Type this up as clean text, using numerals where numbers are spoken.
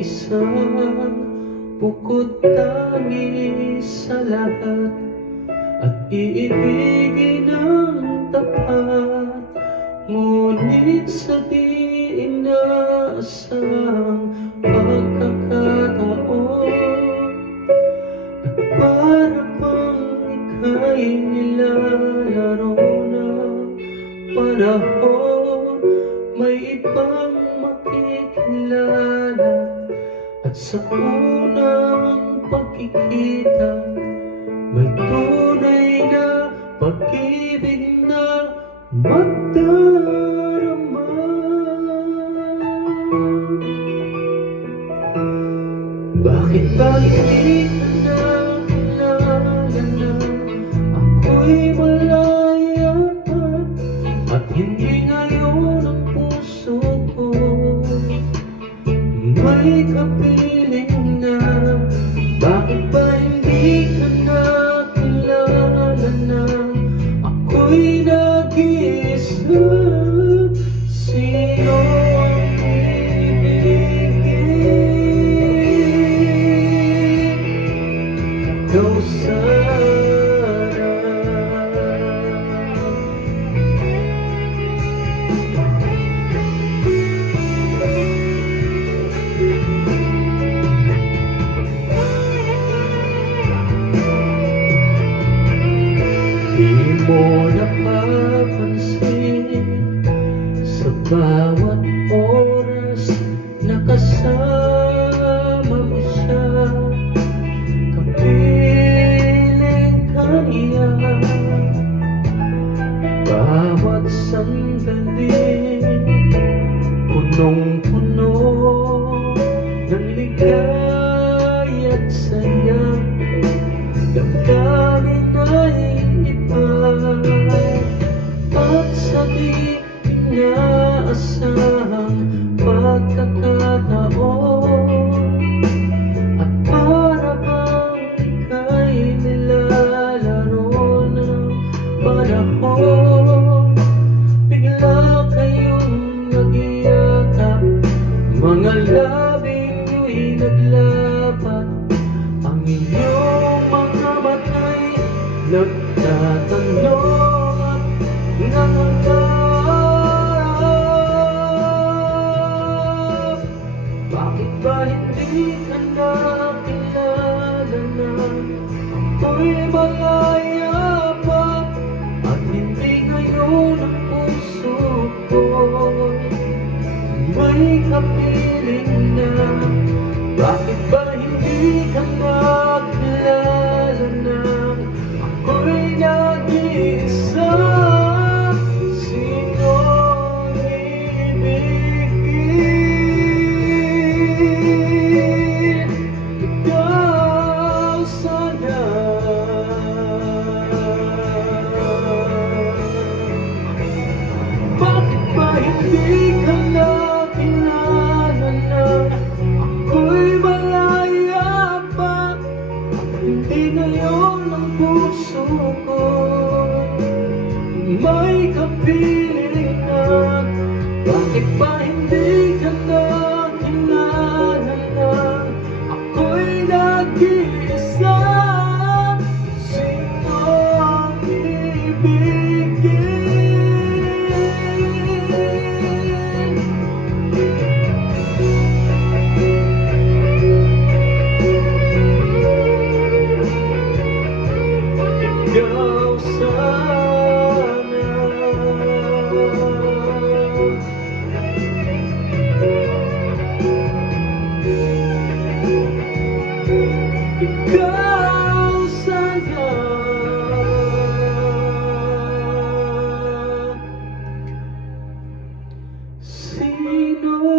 isa, bukod tangi sa lahat, at iibigin ng tapat. Ngunit sa di inaasahang pagkakataon, at para bang ika'y nilalaro ng panahon, may ibang makikilala. At sa unang pagkikita, may tunay na pag-ibig na magdarama. Bakit ba hindi ka nakilala na ako'y malaya pa, at hindi ngayon ang puso ko may kapiling na? Bakit ba hindi ka nakilala na ako'y nag-iisa? Sino ang ibigin? Ikaw sana. Di mo napapansin sa bawat oras na kasama mo siya, kapiling kanya. Bawat sandali punong-puno ng ligay at saya, damdamin ay iba. At sa di inaasahang pagkakataon, at para bang ika'y nilalaro ng panahon, bigla kayong nag-iakap, mga labing nyo'y naglapat, ang inyong mga mata'y nagtatanong at nangangarap. Bakit ba hindi ka nakilala na ako'y malaya pa, at hindi ngayon ang puso ko may kapiling na? Bakit ba hindi ka nakilala na ako'y nag-iisa? Sino ang ibigin? Ikaw sana. Bakit ba hindi ka nakilala na ako'y malaya pa, at hindi ngayon ang puso ko may kapiling na? Bakit ba hindi ka nakilala na ako'y nag-iisa? Sino ang ibigin? Ikaw sana. Ikaw sana. Sino